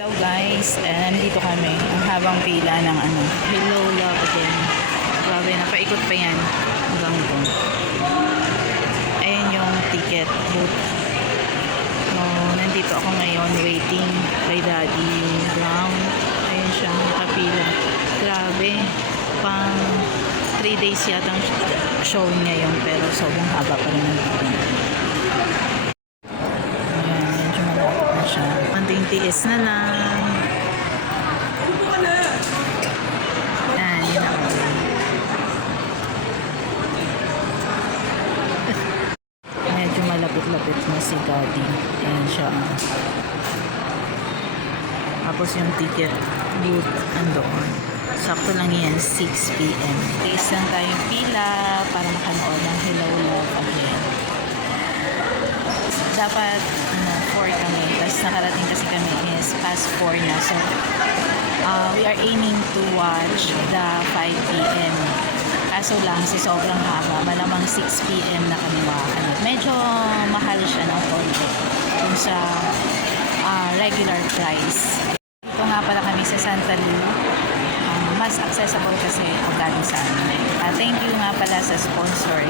Hello guys, nandito kami. Ang habang pila ng Hello Love again. Grabe, napaikot pa yan. Hanggang doon. Ayun yung ticket booth. No, nandito ako ngayon waiting kay Daddy Brown. Ayun siya, nakapila. Grabe, pang 3 days yata ang showing ngayon pero sobrang haba pa rin ng pila. Siya. Konting tiis na lang. Yan, yun ako. Medyo malapit-lapit na si Daddy. Yan siya. Tapos yung ticket booth andoon. Sakto lang yan, 6 p.m. Tiis lang tayong pila para makanood ng Hello Love again. Dapat 4 kami, tapos nakarating kasi kami is past 4 na, so we are aiming to watch the 5 p.m. kaso lang si sobrang haba, malamang 6 p.m. na kami makakanood. Medyo mahal siya ng konti dun sa regular price. Ito nga pala kami sa Santa Lu, mas accessible kasi pagdating sa amin. Thank you nga pala sa sponsor.